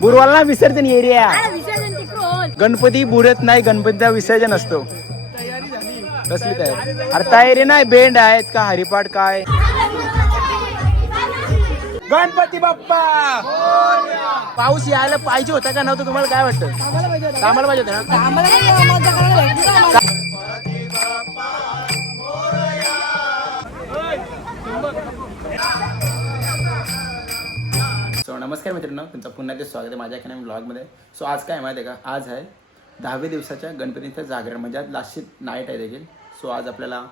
बुरवाला विसर्जन एरिया गणपती बुडत नाही गणपतीचा विसर्जन असतो. कसली तयारी? अरे तयारी नाही बेंड आहेत का हरिपाठ काय? गणपती बाप्पा! पाऊस यायला पाहिजे होता का नव्हतं? तुम्हाला काय वाटतं? कामाला पाहिजे होतं. ना. सो नमस्कार मित्रांनो. तुमचं पुन्हा एकदा स्वागत आहे माझ्या एका ब्लॉगमध्ये सो आज काय माहिती आहे का? आज आहे दहाव्या दिवसाच्या गणपतीचं जागरण. म्हणजे आज लास्टची नाईट आहे देखील. सो आज आपल्याला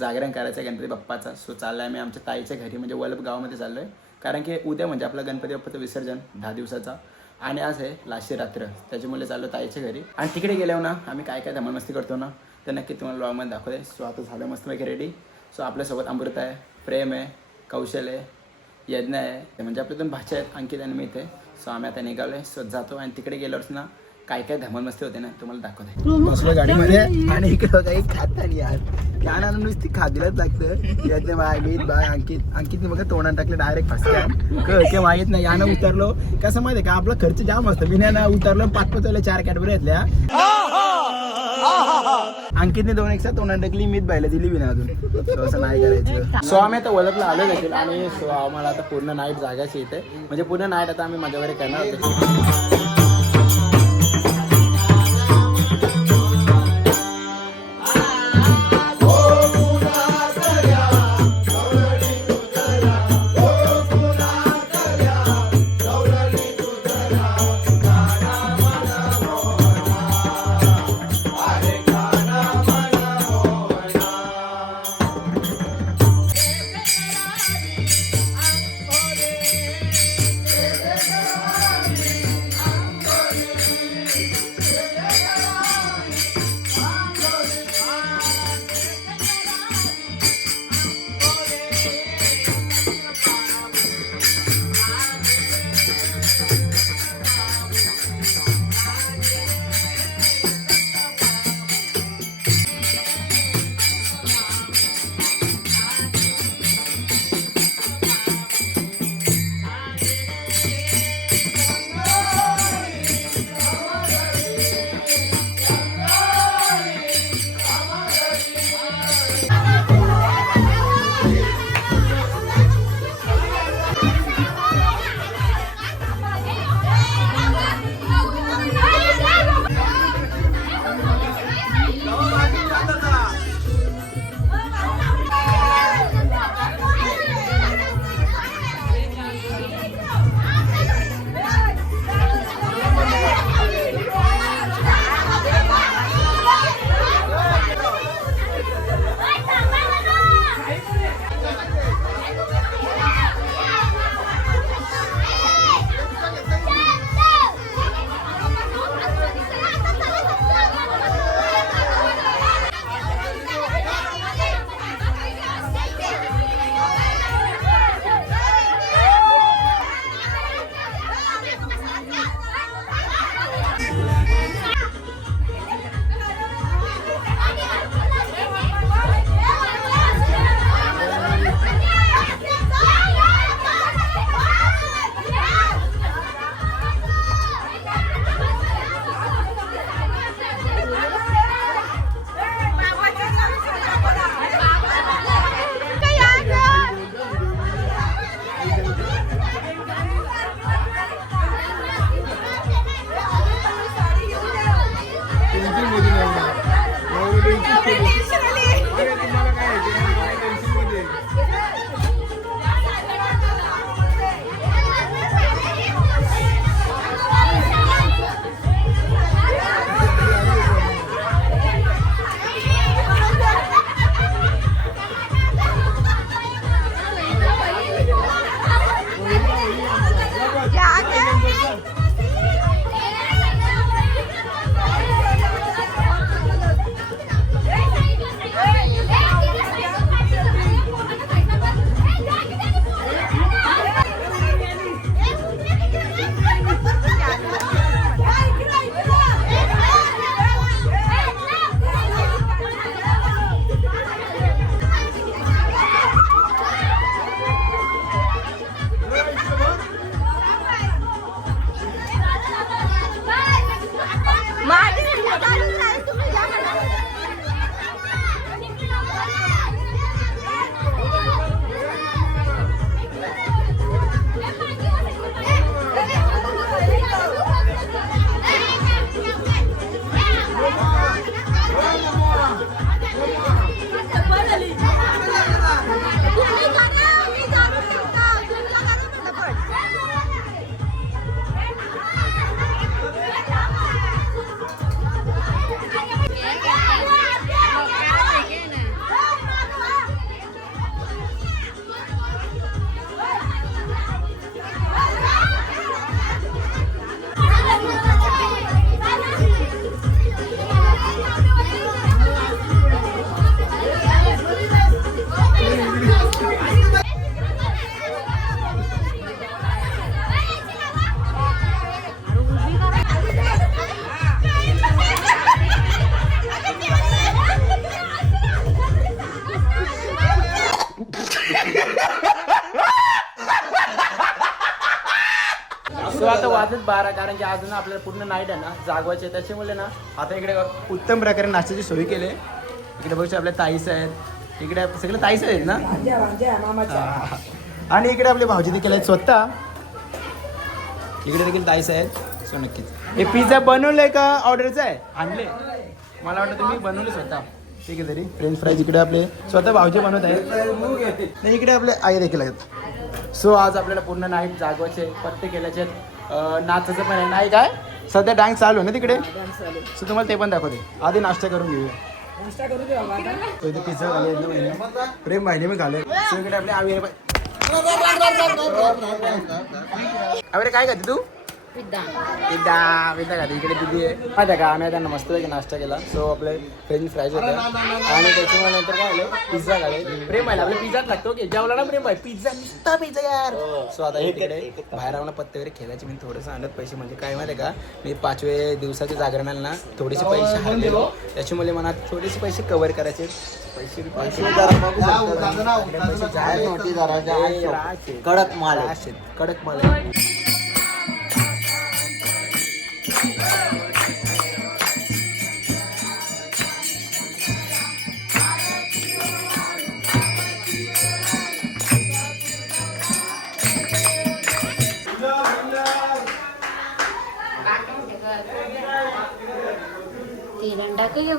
जागरण करायचं आहे गणपती बाप्पाचा. सो चाललं आहे मी आमच्या ताईच्या घरी. म्हणजे वलप गावामध्ये चाललो आहे कारण की उद्या म्हणजे आपलं गणपती बाप्पाचं विसर्जन दहा दिवसाचा. आणि आज आहे लाशी रात्र. त्याच्यामुळे चाललो ताईच्या घरी. आणि तिकडे गेल्यावर ना आम्ही काय काय धमालमस्ती करतो ना तर नक्की तुम्हाला ब्लॉगमध्ये दाखवते. सो आता झालं मस्तपैकी रेडी सो आपल्यासोबत अमृत आहे प्रेम आहे कौशल आहे यज्ञ आहे. म्हणजे आपले दोन भाषा आहेत अंकित आणि मी इथे. सो आम्ही आता निघालो आहे सो जातो आणि तिकडे गेल्यावरच ना काय काय धमाल मस्ती होते ना तुम्हाला दाखवते बसलो गाडीमध्ये आणि इकडे बघा एक खातानी यार काय नुसती खादीलाच लागतं. यज्ञ बाय मीत बाय अंकित अंकितने बघा तोंडात टाकलं डायरेक्ट फसल्या के माहीत नाही यानं उतरलो. कसं माहिती का आपला खर्च जाम असतो. मी ना उतरलो पाच पाच वेळेला चार कॅटबरी घेतल्या. अंकितने दोन एक तोंडात टाकली मीत बायला दिली नाही अजून. असं नाही करायचं. सो आम्ही आता वलपला आलो देखील. आणि सो आम्हाला आता पूर्ण नाईट जागायची इथे म्हणजे पूर्ण नाईट आता आम्ही माझ्या वगैरे करणार होते वाजत बारा कारण की अजून आपल्याला पूर्ण नाईट आहे ना जागवायचे. त्याच्यामुळे ना आता इकडे उत्तम प्रकारे नाश्त्याची सोय केली. आहे. इकडे बघू आपल्या ताईस आहेत. इकडे सगळे ताईस आहेत ना. आणि इकडे आपले भाऊजी देखील आहेत स्वतः. इकडे देखील ताईस आहेत. सो नक्कीच. हे पिझ्झा बनवलंय का ऑर्डरचं आहे? आणले. मला वाटतं तुम्ही बनवले स्वतः. ठीक आहे तरी. फ्रेंच फ्राईज इकडे आपले स्वतः भाऊजी बनवत आहेत. नाही इकडे आपले आई देखील आहेत. सो आज आपल्याला पूर्ण नाईट जागवायचे पत्ते केल्याचे आहेत. नाचाचं पण आहे. नाही काय? सध्या डान्स चालू आहे ना तिकडे? सो तुम्हाला ते पण दाखवते. आधी नाश्ता करून घेऊया. पिझ्झा खाले. प्रेम बहिणी मी खाले सो इकडे आपले आवी अरे काय खाते तू? पिद्दा पिद्दा खाते इकडे दिदी आहे. माहिती आहे का? आम्ही त्यांना मस्त पैकी नाश्ता केला. सो आपले फ्रेंच फ्राईज होते. आणि त्याच्यामुळे नंतर काय आलं? पिझ्झा खाले. प्रेम आहे आपल्या पिझ्झाच लागतो. की जेवला ना प्रेम आहे. पिझ्झा नुसता पिझ्झा यार. सो आता इकडे बाहेर आम्हाला पत्ते वगैरे खेळायचे. मी थोडंसं आणत पैसे. म्हणजे काय माहिती का? मी पाचवे दिवसाच्या जागरणाला ना थोडेसे पैसे हरलेलो. त्याच्यामुळे मला थोडेसे पैसे कव्हर करायचे. पैसे कडक माल कडक माल आहे. तिरंडा का घेऊ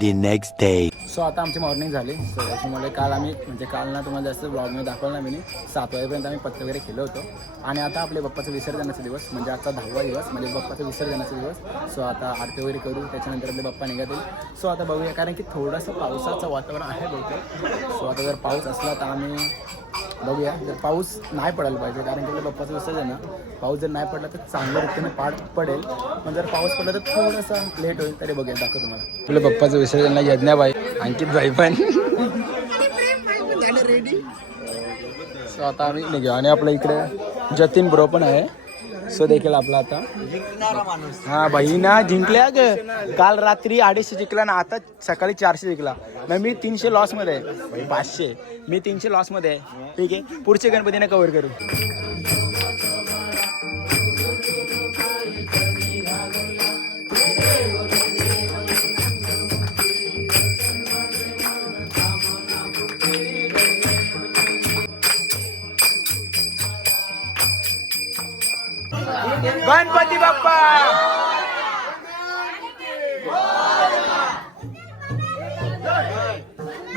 दी नेक्स्ट डे सो आता आमची मॉर्निंग झाली. सो त्याच्यामुळे काल आम्ही म्हणजे काल ना तुम्हाला जास्त ब्लॉगमध्ये दाखवलं नाही मी. सात वाजेपर्यंत आम्ही पत्ते वगैरे केलं होतो. आणि आता आपले बाप्पाचं विसर्जनाचा दिवस म्हणजे आता दहावा दिवस म्हणजे बाप्पाचं विसर्जनाचा दिवस. सो आता आरती वगैरे करू त्याच्यानंतर आपले बाप्पा निघातील. सो आता बघूया कारण की थोडंसं पावसाचं वातावरण आहे बहुतेक. सो आता जर पाऊस असला तर आम्ही बघूया. जर पाऊस नाही पडायला पाहिजे कारण की आपल्या बाप्पाचं विसर्जन ना पाऊस जर नाही पडला तर चांगल्या रीतीने पाड पडेल. पण जर पाऊस पडला तर थोडंसं लेट होईल तरी बघूया दाखव तुम्हाला. आपल्या बाप्पाचं विसर्जनला यज्ञाबाई अंकित भाई पण. सो आता आम्ही निघू आणि आपल्या इकडे जतीन ब्रो पण आहे. सो देखील आपला आता. हा माणूस हा बहिणा जिंकल्या ग. काल रात्री अडीचशे जिंकला ना आता सकाळी चारशे जिंकला. नाही मी तीनशे लॉसमध्ये आहे. पाचशे. मी तीनशे लॉसमध्ये आहे. ठीक आहे? पुढचे गणपतीने कव्हर करू. गणपती बाप्पा!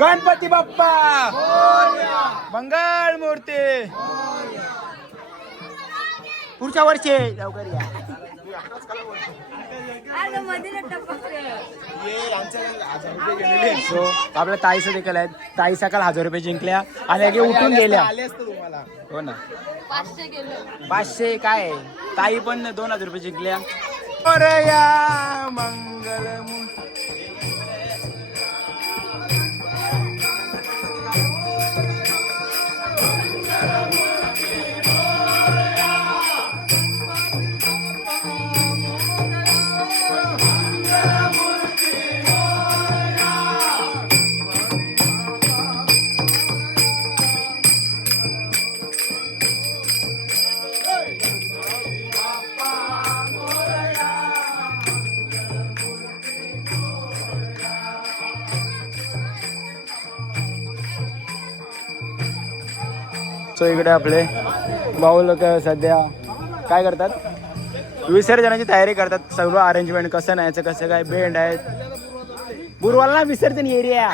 गणपती बाप्पा! मंगळ मूर्ती! पुढच्या वर्षी लवकर या. सो आपल्या ताईचं देखील आहेत. ताई सकाळ हजार रुपये जिंकल्या आणि अगे उठून गेल्या. हो ना. पाचशे काय? आहे? ताई पण दोन हजार रुपये जिंकल्या. मंगल इकडे आपले भाऊ लोक सध्या. काय करतात? विसर्जनाची तयारी करतात. सगळं अरेंजमेंट कसं न्यायचं कसं काय बेंड आहेत. बुरवाला विसर्जन एरिया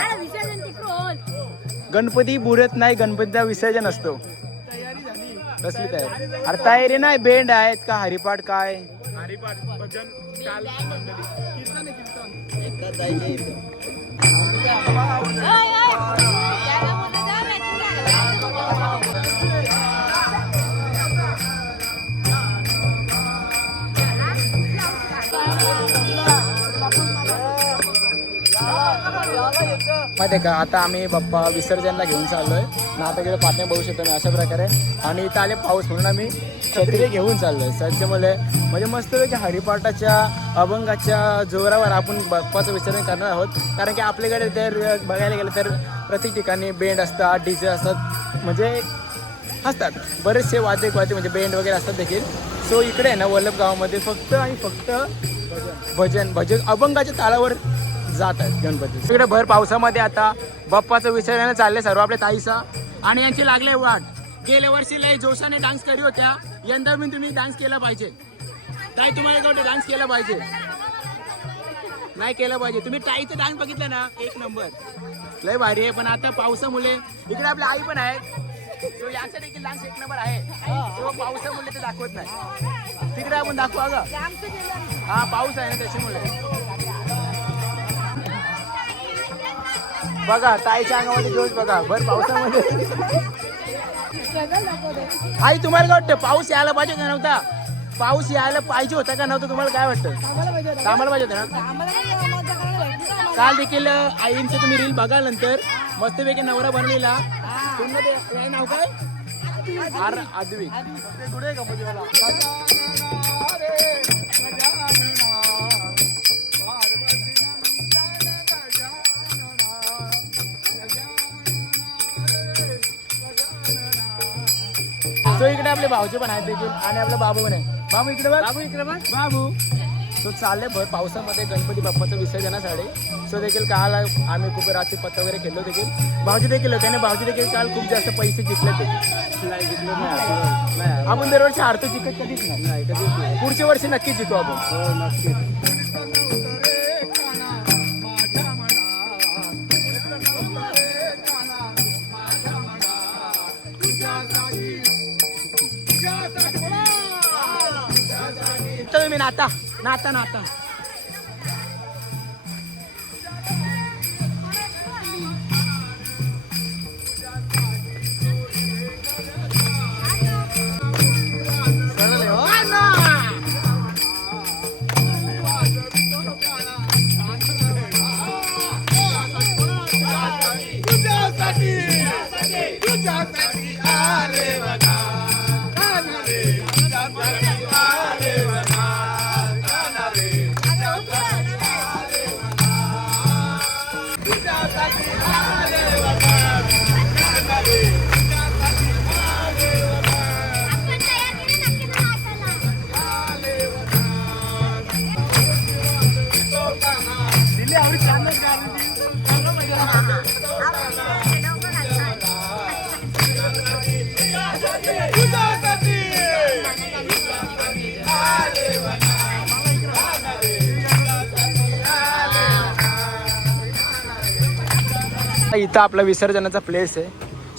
गणपती बुरत नाही गणपतीचा विसर्जन असतो. कसली तयारी? अरे तयारी नाही बेंड आहेत का? हरिपाठ काय? माहिती आहे का? आता आम्ही बाप्पा विसर्जनला घेऊन चाललो आहे नाटकडे पाटणे बघू शकतो मी अशा प्रकारे. आणि इथं आले पाऊस म्हणून आम्ही छत्री घेऊन चाललो आहे सज्जमुळे म्हणजे मस्त की हरिपाठाच्या अभंगाच्या जोरावर आपण बाप्पाचं विसर्जन करणार आहोत. कारण की आपल्याकडे तर बघायला गेलं तर प्रत्येक ठिकाणी बेंड असतात डीजे असतात म्हणजे असतात बरेचसे वाद्य वाद्य म्हणजे बेंड वगैरे असतात देखील. सो इकडे आहे ना वल्लभ गावामध्ये फक्त आणि फक्त भजन भजन अभंगाच्या ताळावर जात आहेत गणपती. तिकडे भर पावसामध्ये आता बाप्पाचं विसर्जन चाललंय सर्व आपल्या ताईसा आणि यांची लागले वाट. गेल्या वर्षी लय जोशाने डान्स करी होत्या. यंदा मी तुम्ही डान्स केला पाहिजे. ताई तुम्हाला काय डान्स केला पाहिजे? नाही केलं पाहिजे. तुम्ही ताईचं डान्स बघितला ना? एक नंबर लय भारी आहे. पण आता पावसामुळे इकडे आपल्या आई पण आहेत. तो यांचा देखील डान्स एक नंबर आहे. तो पावसामुळे ते दाखवत नाही. तिकडे आपण दाखवू अगं हा पाऊस आहे ना त्याच्यामुळे. बघा ताईच्या अंगामध्ये जोश बघा भर पावसामध्ये आई तुम्हाला काय वाटतं पाऊस यायला पाहिजे का नव्हता पाऊस यायला पाहिजे होता का नव्हता तुम्हाला काय वाटतं कामाला पाहिजे होता ना काल देखील आईंचं तुम्ही रील बघाल नंतर मस्तपैकी नवरा बनलेला हे नाव काय आर आदवी तो इकडे आपले भाऊचे पण आहेत देखील आणि आपला बाबू पण आहे. बाबू इकडे बघ. बाबू इकडे बघ. बाबू. तो चालले भर पावसामध्ये गणपती बाप्पाचं विसर्जनासाठी सो देखील काल आम्ही खूप रात्री पत्ता वगैरे खेळलो देखील. भाऊजी देखील होते आणि भाऊजी देखील काल खूप जास्त पैसे जिंकले देखील आपण. दरवर्षी हारतो जिंकत कधीच नाही. कधीच नाही. पुढच्या वर्षी नक्की जिंकू आपण. हो नक्की तुम्ही नाता नाता नाता. इथं आपला विसर्जनाचा प्लेस आहे.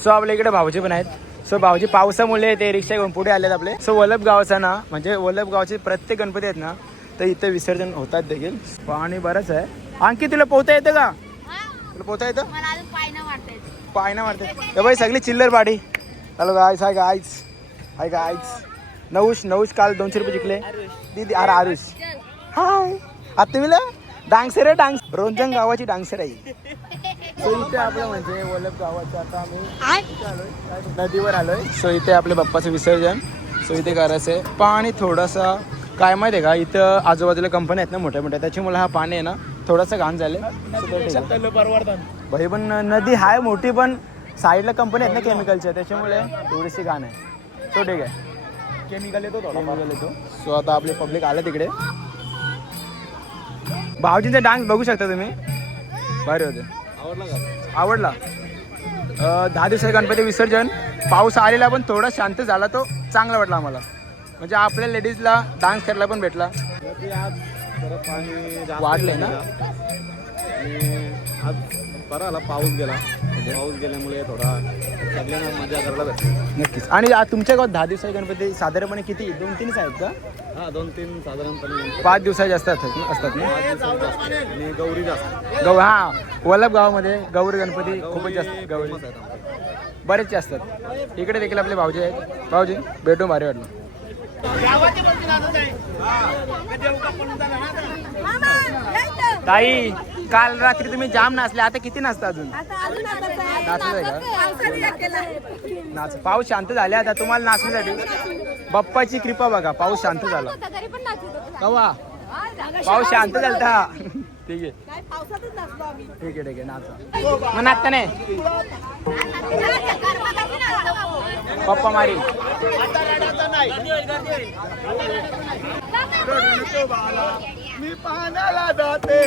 सो आपल्या इकडे भाऊजी पण आहेत. सो भाऊजी पावसामुळे ते रिक्षा घेऊन पुढे आलेत आपले. सो वल्लभ गावाचा ना म्हणजे वल्लभ गावचे प्रत्येक गणपती आहेत ना तर इथं विसर्जन होतात देखील. पाणी बरंच आहे. आणखी तुला पोहता येतं का? तुला पोहता येतं? पाय न ए बाई सगळी चिल्लर पाडी. Hello guys hi guys hi guys नऊश नऊश काल दोनशे रुपये जिंकले. दीदी अरे आरुष. हाय आता तुम्ही डान्सर आहे डान्स रोंजन गावाची डान्सर आहे सो इथे आपलं म्हणजे वल्लभ आता आम्ही आलोय. नदीवर आलोय. सो इथे आपल्या बाप्पाचं विसर्जन. सो इथे करायचं आहे पाणी थोडासा काय माहिती आहे का? इथं आजूबाजूला कंपन्या आहेत ना मोठ्या मोठ्या त्याच्यामुळे हा पाणी आहे ना थोडासा घाण झालं भाई पण नदी हाय मोठी पण साईडला कंपनी आहेत ना केमिकलच्या. त्याच्यामुळे थोडीशी घाण आहे. तो ठीक आहे. केमिकल येतो केमिकल येतो. सो आता आपले पब्लिक आले तिकडे. भाऊजींचा डान्स बघू शकता तुम्ही. भारी होते. आवडला दहा दिवसाचे गणपती विसर्जन. पाऊस आलेला पण थोडा शांत झाला तो चांगला वाटला आम्हाला. म्हणजे आपल्या लेडीजला डान्स करायला पण भेटला. वाढलंय ना? आज बरा आला पाऊस गेला. पाऊस गेल्यामुळे थोडा सगळ्यांना भेटते. नक्कीच. आणि आ- तुमच्या गावात दहा दिवसाचे गणपती साधारणपणे किती? दोन तीनच आहेत का? हा दोन तीन साधारणपणे पाच दिवसाचे असतात असतात ना? पाच दिवसांचे असतात. आणि गौरी जास्त. गौ हा वल्लभ गावामध्ये गौरी गणपती खूपच जास्त गौरी. famous आहेत. बरेचसे असतात. इकडे देखील आपले भाऊजी आहेत. भाऊजी भेटून भारी वाटलं. ताई काल रात्री तुम्ही जाम नाचले आता किती नाचता अजून? नाचत आहे. का? नाच पाऊस शांत झाले आता तुम्हाला नाचण्यासाठी. बाप्पाची कृपा बघा पाऊस शांत झाला. तरी पण नाचत होता. कवा? पाऊस शांत झालता ठीक आहे. काय पावसातच नाचलो आम्ही. ठीक आहे ठीक आहे नाचा. मग नाचता नाही? पप्पा मारी. मी पाण्याला जाते.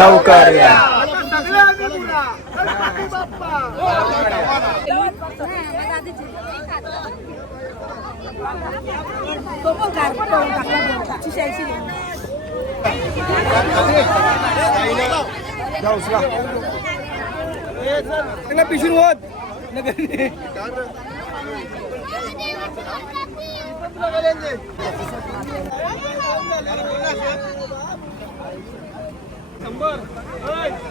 लवकर या तो पण कार शहाऐंशी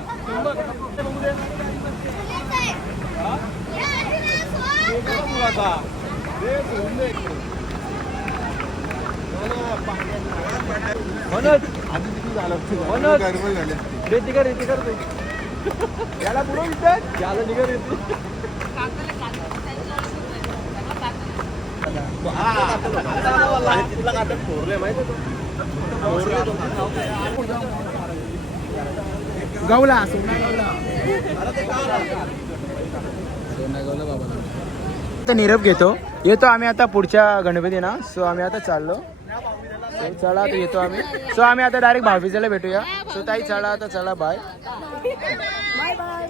पिशून होत याला पुढे विचार. याला निघत येते गवला सोना गवला आता निरोप घेतो. येतो आम्ही आता पुढच्या गणपती ना सो आम्ही आता चाललो. चला आता येतो आम्ही. सो आम्ही आता डायरेक्ट भावीजाला भेटूया. सो ताई चला आता चला बाय बाय